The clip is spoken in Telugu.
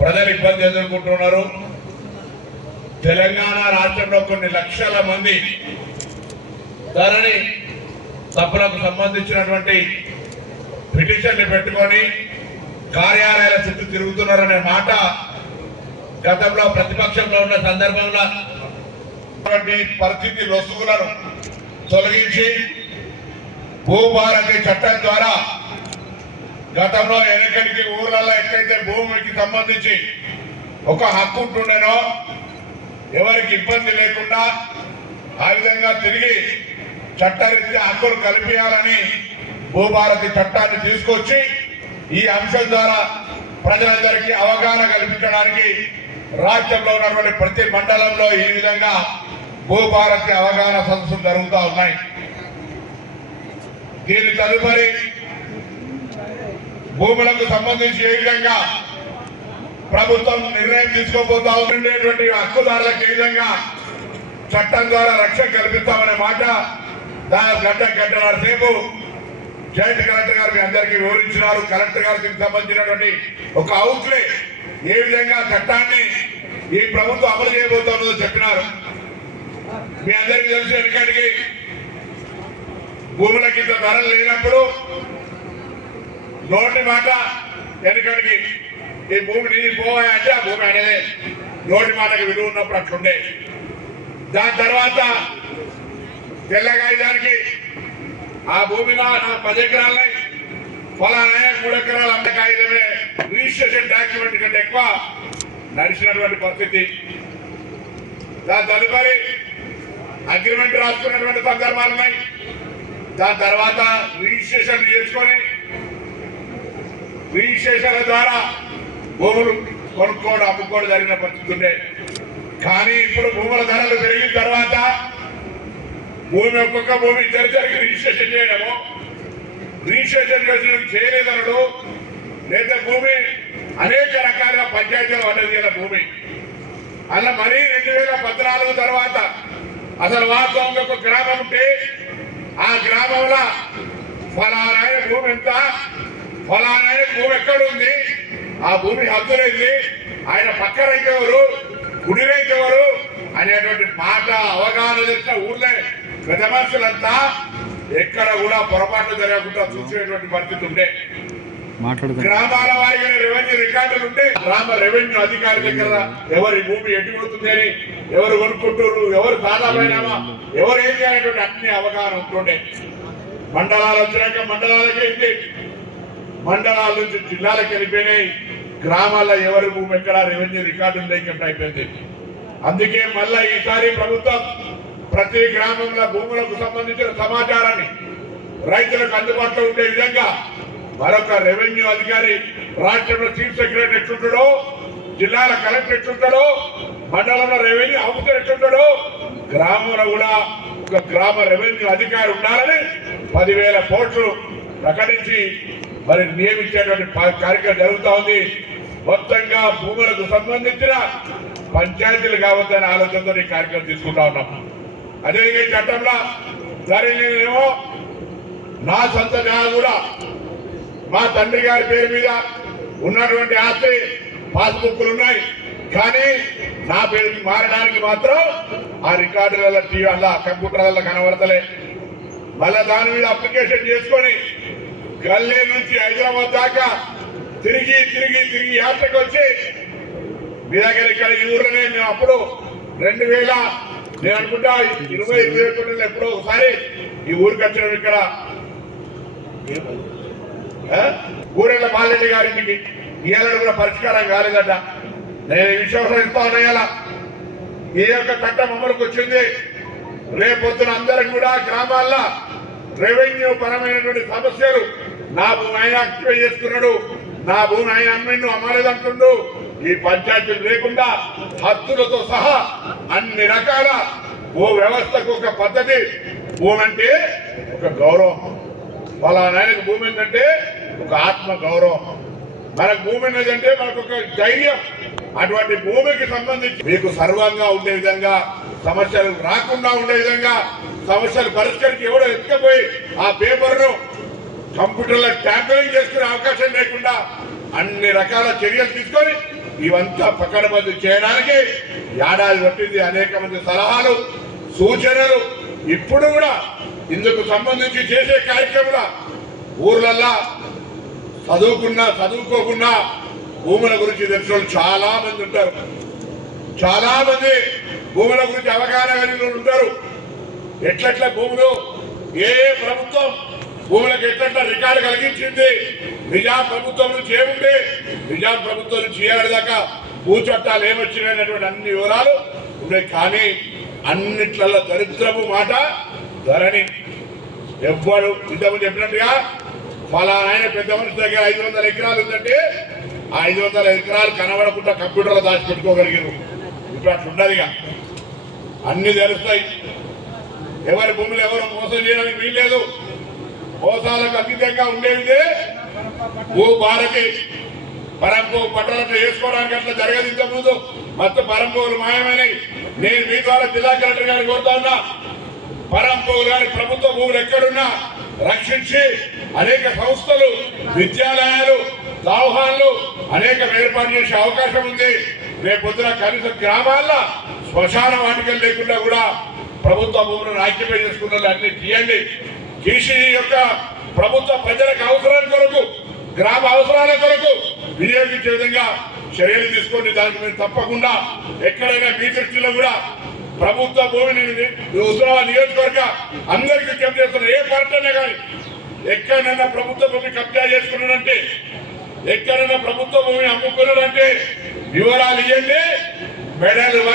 ప్రజలు ఇబ్బంది ఎదుర్కొంటున్నారు. తెలంగాణ రాష్ట్రంలో కొన్ని లక్షల మంది ధరణి తప్పులకు సంబంధించినటువంటి పిటిషన్లు పెట్టుకొని కార్యాలయాల చుట్టూ తిరుగుతున్నారనే మాట గతంలో ప్రతిపక్షంలో ఉన్న సందర్భంలో పరిస్థితి లొసుగులను తొలగించి భూభారతి చట్టం ద్వారా గతంలో ఎనకడికి ఊర్లలో ఎట్లయితే భూమికి సంబంధించి ఒక హక్కు ఉంటుండేనో ఎవరికి ఇబ్బంది లేకుండా ఆ విధంగా తిరిగి చట్టరీత్యా హక్కులు కల్పించాలని భూభారతి చట్టాన్ని తీసుకొచ్చి ఈ అంశం ద్వారా ప్రజలందరికీ అవగాహన కల్పించడానికి రాష్ట్రంలో ఉన్నటువంటి ప్రతి మండలంలో ఈ విధంగా భూభారతి అవగాహన సదస్సులు జరుగుతూ ఉన్నాయి. దీని తదుపరి భూములకు సంబంధించి ఏ విధంగా ప్రభుత్వం నిర్ణయం తీసుకోబోతా ఉండేటువంటి హక్కుదారులకు ఏ విధంగా చట్టం ద్వారా రక్షణ కల్పిస్తామనే మాట దాని గంట గంటన్నర సేపు జాయింట్ కలెక్టర్ గారు మీ అందరికీ వివరించినారు. కలెక్టర్ గారికి సంబంధించినటువంటి ఒక అవుట్లే ఏ విధంగా చట్టాన్ని ఈ ప్రభుత్వం అమలు చేయబోతున్నదో చెప్పినారు. మీ అందరికీ తెలిసి ఎందుకంటే భూములకి ఇంత ధరలు లేనప్పుడు నోటి మాట వెనకడికి ఈ భూమి నీది పోవాయి అంటే ఆ భూమి అనేది నోటి మాటకి విలువ ఉన్నప్పుడు అట్లుండే. దాని తర్వాత తెల్లగాయడానికి ఆ భూమిలో నా పది ఎకరాలై ఫలానే మూడు ఎకరాలు అంత కాగితమే రిజిస్ట్రేషన్ డాక్యుమెంట్ కంటే ఎక్కువ నడిచినటువంటి పరిస్థితి. దాని తదుపరి అగ్రిమెంట్ రాసుకున్నటువంటి సందర్భాలు ఉన్నాయి దాని తర్వాత రిజిస్ట్రేషన్ చేసుకొని రిజిస్ట్రేషన్ల ద్వారా భూములు కొనుక్కోవడం అమ్ముకోవడం జరిగిన పరిస్థితి ఉండే. కానీ ఇప్పుడు భూముల ధరలు పెరిగిన తర్వాత భూమి ఒక్కొక్క భూమి ఇద్దరిద్దరికి రిజిస్ట్రేషన్ చేయడము. రిజిస్ట్రేషన్ చేసిన చేయలేదనడు లేదా భూమి అనేక రకాల పంచాయతీలు అనేది భూమి. అలా మరీ రెండు వేల పద్నాలుగు తర్వాత అసలు వాస్తవంగా ఒక గ్రామం ఉంటే ఆ గ్రామంలో ఫలానా భూమి ఎంత? ఫలానాయ భూమి ఎక్కడుంది? ఆ భూమి హద్దులైంది ఆయన పక్క రైతు ఎవరు గుడి రైతు ఎవరు అనేటువంటి మాట అవగాహన తెలిసిన ఊర్లే పెద్ద మనుషులంతా ఎక్కడ కూడా పొరపాట్లు జరగకుండా చూసేటువంటి పరిస్థితి ఉండే. గ్రామాల వారిగా రెవెన్యూ రికార్డులు ఉంటే గ్రామ రెవెన్యూ అధికారి దగ్గర ఎవరి భూమి ఎటుపోతుంది అని ఎవరు కొనుక్కుంటారు ఎవరు సాదాపోయినామా ఎవరు ఏం చేయాలనేటువంటి అన్ని అవగాహన ఉంటుండే. మండలాలు వచ్చినాక మండలాలకి అయింది మండలాల నుంచి జిల్లాలకు వెళ్ళిపోయినాయి. గ్రామాల్లో ఎవరి భూమి ఎక్కడ రెవెన్యూ రికార్డు లేకుండా అయిపోయింది. అందుకే మళ్ళా ఈసారి ప్రభుత్వం ప్రతి గ్రామంలో భూములకు సంబంధించిన సమాచారాన్ని రైతులకు అందుబాటులో ఉండే విధంగా మరొక రెవెన్యూ అధికారి రాష్ట్రంలో చీఫ్ సెక్రటరీ ఎట్లుంటాడో జిల్లాల కలెక్టర్ ఎట్లుంటాడో మండలంలో రెవెన్యూ ఆఫీసర్ ఎట్లుంటాడో గ్రామంలో కూడా ఒక గ్రామ రెవెన్యూ అధికారి ఉండాలని పదివేల కోట్లు ప్రకటించి మరి నియమించేటువంటి కార్యక్రమం జరుగుతూ ఉంది. మొత్తంగా భూములకు సంబంధించిన పంచాయతీలు కావద్దనే ఆలోచనతో ఈ కార్యక్రమం తీసుకుంటా ఉన్నాం. అదేవిధంగా చట్టంలో జరిగినేమో నా సొంత జాగా కూడా మా తండ్రి గారి పేరు మీద ఉన్నటువంటి ఆస్తి పాస్బుక్లు ఉన్నాయి. కానీ నా పేరుకి మారడానికి మాత్రం ఆ రికార్డులలో టీవీ అలా కంప్యూటర్ల కనబడతలే. మళ్ళా దాని మీద అప్లికేషన్ చేసుకొని గల్లే నుంచి హైదరాబాద్ దాకా తిరిగి తిరిగి తిరిగి యాత్రకు వచ్చి మీ దగ్గర ఇక్కడ ఈ ఊర్లోనే మేము అప్పుడు రెండు వేల నేను అనుకుంటా ఇరవై ఇరవై ఒకటిలో ఎప్పుడో ఒకసారి ఈ ఊరికి వచ్చిన ఇక్కడ. ఊరెళ్ళ బాలరెడ్డి గారింటికి ఇవాళ కూడా పరిష్కారం కాలేదట. నేను విశ్వాసం ఇస్తా ఉన్నాయాల? ఈ యొక్క చట్టం అమలుకు వచ్చింది. రేపొద్దున అందరం కూడా గ్రామాల్లో రెవెన్యూ పరమైనటువంటి సమస్యలు నా భూమి ఆయన ఆక్యుపై చేసుకున్నాడు నా భూమి ఆయన అమ్మిండు అమ్మలేదంటుండు ఈ పంచాయతీలు లేకుండా హత్తులతో సహా అన్ని రకాల ఓ వ్యవస్థకు ఒక పద్ధతి. భూమి అంటే ఒక గౌరవం. వాళ్ళ నాయనకు భూమి ఏంటంటే ఒక ఆత్మ గౌరవం. మనకు భూమి ఏంటంటే మనకు ఒక ధైర్యం. అటువంటి భూమికి సంబంధించి మీకు సర్వంగా ఉండే విధంగా సమస్యలు రాకుండా ఉండే విధంగా సమస్యలు పరిష్కరించి ఎవడో ఎత్తుకపోయి ఆ పేపర్ను కంప్యూటర్ల ట్యాంపరింగ్ చేసుకునే అవకాశం లేకుండా అన్ని రకాల చర్యలు తీసుకొని ఇవంతా పకడ్బందీ చేయడానికి ఏడాది పట్టింది అనేక మంది సలహాలు సూచనలు. ఇప్పుడు కూడా ఇందుకు సంబంధించి చేసే కార్యక్రమాల ఊర్లల్లా చదువుకున్నా చదువుకోకున్నా భూముల గురించి తెలిసిన చాలా మంది ఉంటారు. చాలా మంది భూముల గురించి అవగాహన కలిగిన ఉంటారు. ఎట్లెట్ల భూములు ఏ ప్రభుత్వం భూములకు ఎట్లెట్ల రికార్డు కలిగించింది. నిజాం ప్రభుత్వం నుంచి ఏముంది? నిజాం ప్రభుత్వం నుంచి ఏడాదాకా భూ చట్టాలు ఏమొచ్చినటువంటి అన్ని వివరాలు ఉన్నాయి. కానీ అన్నిట్లలో దరిద్రపు మాట ధరణి. ఎవ్వడు ఇంతకుముందు చెప్పినట్టుగా ఫలానాయన పెద్ద మనిషి దగ్గర ఐదు వందల ఎకరాలు ఉందంటే ఆ ఐదు వందల ఎకరాలు కనబడకుండా కంప్యూటర్లో దాచిపెట్టుకోగలిగారు ఇప్పుడు అట్లా ఉండదుగా అన్ని తెలుస్తాయి. ఎవరి భూములు ఎవరు మోసం చేయడానికి వీల్లేదు. మోసాలకు అతీతంగా ఉండేది ఓ భారతి పరంపు పట్టాలతో వేసుకోవడానికి అట్లా జరగదు ఇంతకుముందు. మొత్తం పరంపులు మాయమైనవి నేను మీ ద్వారా జిల్లా కలెక్టర్ గారిని కోరుతా ఉన్నా. పరంపులు కానీ ప్రభుత్వ భూములు ఎక్కడున్నా రక్షించి అనేక సంస్థలు విద్యాలయాలు దావహాన్లు అనేక ఏర్పాటు చేసే అవకాశం ఉంది. రేపొద్దున కనీసం గ్రామాల్లో శ్మశాన వాటికలు లేకుండా కూడా ప్రభుత్వ భూములను ఆక్యుపై చేసుకున్న అన్ని తీయండి. బీసీ యొక్క ప్రభుత్వ ప్రజలకు అవసరాల కొరకు గ్రామ అవసరాల కొరకు వినియోగించే విధంగా చర్యలు తీసుకోండి దానికి మీరు తప్పకుండా ఎక్కడైనా మీ దృష్టిలో కూడా ప్రభుత్వ భూమిని హుజరాబాద్ నియోజకవర్గ అందరికీ విజ్ఞప్తి చేస్తున్నారు ఏ పార్టీ అయినా కానీ ఎక్కడైనా ప్రభుత్వ భూమి కబ్జా చేసుకున్నాడంటే ఎక్కడైనా ప్రభుత్వ భూమిని అమ్ముకున్నాడంటే వివరాలు ఇవ్వండి మెడలు